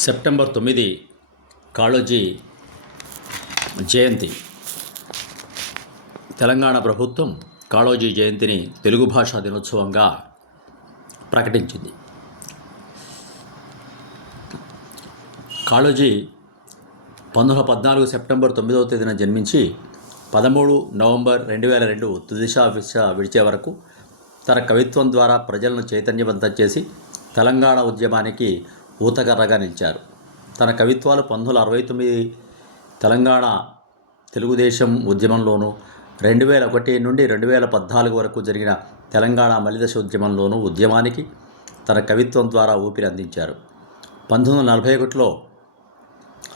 September 9 Kaloji జయంతి. తెలంగాణ ప్రభుత్వం కాళోజీ జయంతిని తెలుగు భాషా దినోత్సవంగా ప్రకటించింది. కాళోజీ 1914 సెప్టెంబర్ 9వ తేదీన జన్మించి 13 నవంబర్ 2002 తుదిశ్వాస విడిచే వరకు తన కవిత్వం ద్వారా ప్రజలను చైతన్యవంతం చేసి తెలంగాణ ఉద్యమానికి ఊతకర్రగా నిలిచారు. తన కవిత్వాలు 1969 తెలంగాణ తెలుగుదేశం ఉద్యమంలోనూ, 2001 నుండి 2014 వరకు జరిగిన తెలంగాణ మలిదశ ఉద్యమంలోనూ ఉద్యమానికి తన కవిత్వం ద్వారా ఊపిరి అందించారు. 1941లో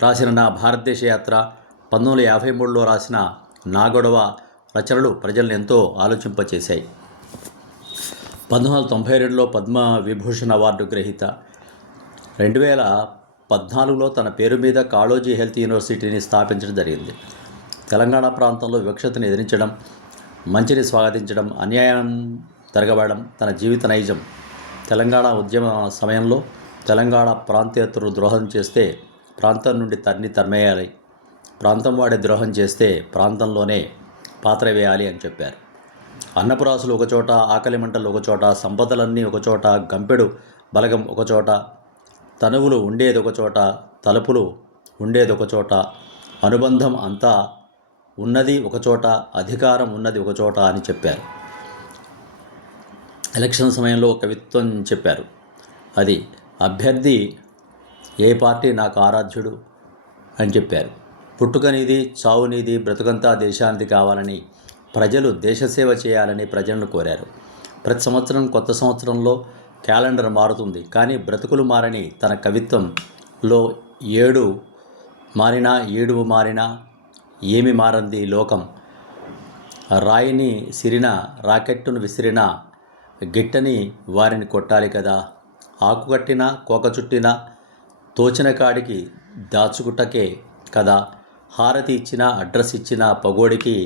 రాసిన నా భారతదేశ యాత్ర, 1953లో రాసిన నా గొడవ రచనలు ప్రజలను ఎంతో ఆలోచింపచేశాయి. 1992లో పద్మ విభూషణ్ అవార్డు గ్రహీత. 2014లో తన పేరు మీద కాళోజీ హెల్త్ యూనివర్సిటీని స్థాపించడం జరిగింది. తెలంగాణ ప్రాంతంలో వివక్షతను ఎదిరించడం, మంచిని స్వాగతించడం, అన్యాయం జరగబడడం తన జీవిత నైజం. తెలంగాణ ఉద్యమ సమయంలో తెలంగాణ ప్రాంతేతరులు ద్రోహం చేస్తే ప్రాంతం నుండి తరిమేయాలి, ప్రాంతం వాడే ద్రోహం చేస్తే ప్రాంతంలోనే పాత్ర వేయాలి అని చెప్పారు. అన్నపురాసులు ఒకచోట, ఆకలి మంటలు ఒకచోట, సంపదలన్నీ ఒకచోట, గంపెడు బలగం ఒకచోట, తనువులు ఉండేది ఒకచోట, తలుపులు ఉండేది ఒకచోట, అనుబంధం అంతా ఉన్నది ఒకచోట, అధికారం ఉన్నది ఒకచోట అని చెప్పారు. ఎలక్షన్ సమయంలో కవిత్వం చెప్పారు. అది అభ్యర్థి ఏ పార్టీ నాకు ఆరాధ్యుడు అని చెప్పారు. పుట్టుక నీది, చావు నీది, బ్రతుకంతా దేశానికి కావాలని, ప్రజలు దేశసేవ చేయాలని ప్రజలను కోరారు. ప్రతి సంవత్సరం కొత్త సంవత్సరంలో క్యాలెండర్ మారుతుంది, కానీ బ్రతుకులు మారని తన కవిత్వంలో ఏడు మారినా, ఏడువు మారినా ఏమి మారంది లోకం, రాయిని సిరిన, రాకెట్టును విసిరిన, గిట్టని వారిని కొట్టాలి కదా, ఆకు కట్టినా, కోక చుట్టినా, తోచిన కాడికి దాచుకుటకే కదా, హారతి ఇచ్చినా, అడ్రస్ ఇచ్చినా, పగోడికి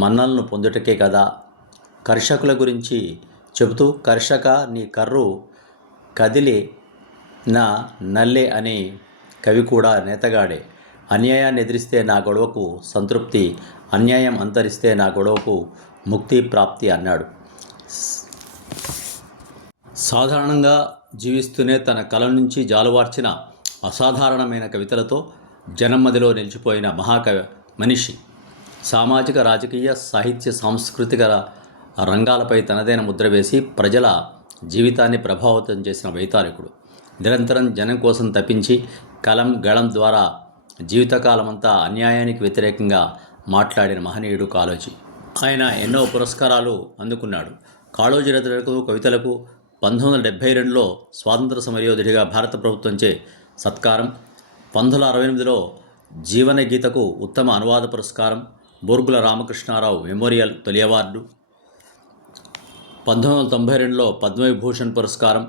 మన్నలను పొందుటకే కదా. కర్షకుల గురించి చెబుతూ, కర్షక నీ కర్రు కదిలి నా నల్లే అని కవి కూడా నేతగాడే. అన్యాయాన్ని ఎదిరిస్తే నా గొడవకు సంతృప్తి, అన్యాయం అంతరిస్తే నా గొడవకు ముక్తి ప్రాప్తి అన్నాడు. సాధారణంగా జీవిస్తూనే తన కళ నుంచి జాలువార్చిన అసాధారణమైన కవితలతో జనం మదిలో నిలిచిపోయిన మనిషి. సామాజిక, రాజకీయ, సాహిత్య, సాంస్కృతిక రంగాలపై తనదైన ముద్ర వేసి ప్రజల జీవితాన్ని ప్రభావితం చేసిన వైతాళికుడు. నిరంతరం జనం కోసం తప్పించి కలం గళం ద్వారా జీవితకాలమంతా అన్యాయానికి వ్యతిరేకంగా మాట్లాడిన మహనీయుడు కాళోజీ. ఆయన ఎన్నో పురస్కారాలు అందుకున్నాడు. కాళోజీ రచనలకు, కవితలకు 1972లో స్వాతంత్ర సమరయోధుడిగా భారత ప్రభుత్వంచే సత్కారం, 1968లో జీవన గీతకు ఉత్తమ అనువాద పురస్కారం, బోర్గుల రామకృష్ణారావు మెమోరియల్ తొలి అవార్డు, 1992లో పద్మవిభూషణ్ పురస్కారం,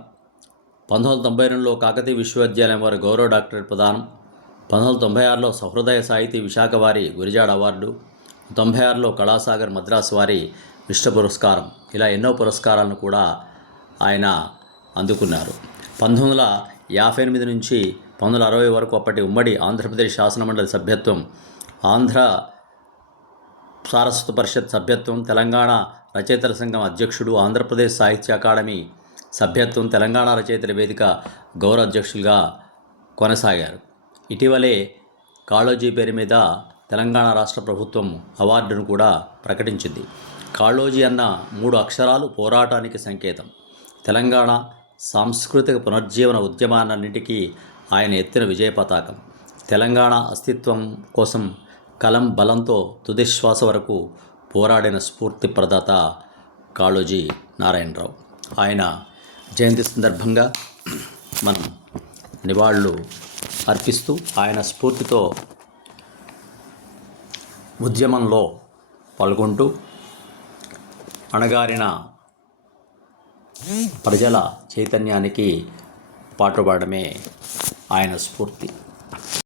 1992లో కాకతీయ విశ్వవిద్యాలయం వారి గౌరవ డాక్టరేట్ ప్రదానం, 1996లో సహృదయ సాహితీ విశాఖ వారి గురిజాడ అవార్డు, 1996లో కళాసాగర్ మద్రాసు వారి విష్ట పురస్కారం. ఇలా ఎన్నో పురస్కారాలను కూడా ఆయన అందుకున్నారు. 1958 నుంచి 1960 వరకు అప్పటి ఉమ్మడి ఆంధ్రప్రదేశ్ శాసనమండలి సభ్యత్వం, ఆంధ్ర సారస్వత పరిషత్ సభ్యత్వం, తెలంగాణ రచయితల సంఘం అధ్యక్షుడు, ఆంధ్రప్రదేశ్ సాహిత్య అకాడమీ సభ్యత్వం, తెలంగాణ రచయితల వేదిక గౌరవ అధ్యక్షులుగా కొనసాగారు. ఇటీవలే కాళోజీ పేరు మీద తెలంగాణ రాష్ట్ర ప్రభుత్వం అవార్డును కూడా ప్రకటించింది. కాళోజీ అన్న 3 అక్షరాలు పోరాటానికి సంకేతం. తెలంగాణ సాంస్కృతిక పునర్జీవన ఉద్యమాలన్నింటికీ ఆయన ఎత్తిన విజయ పతాకం. తెలంగాణ అస్తిత్వం కోసం కలం బలంతో తుదిశ్వాస వరకు పోరాడిన స్ఫూర్తి ప్రదాత కాళోజీ నారాయణరావు. ఆయన జయంతి సందర్భంగా మనం నివాళులు అర్పిస్తూ ఆయన స్ఫూర్తితో ఉద్యమంలో పాల్గొంటూ అణగారిన ప్రజల చైతన్యానికి పాటుపడమే ఆయన స్ఫూర్తి.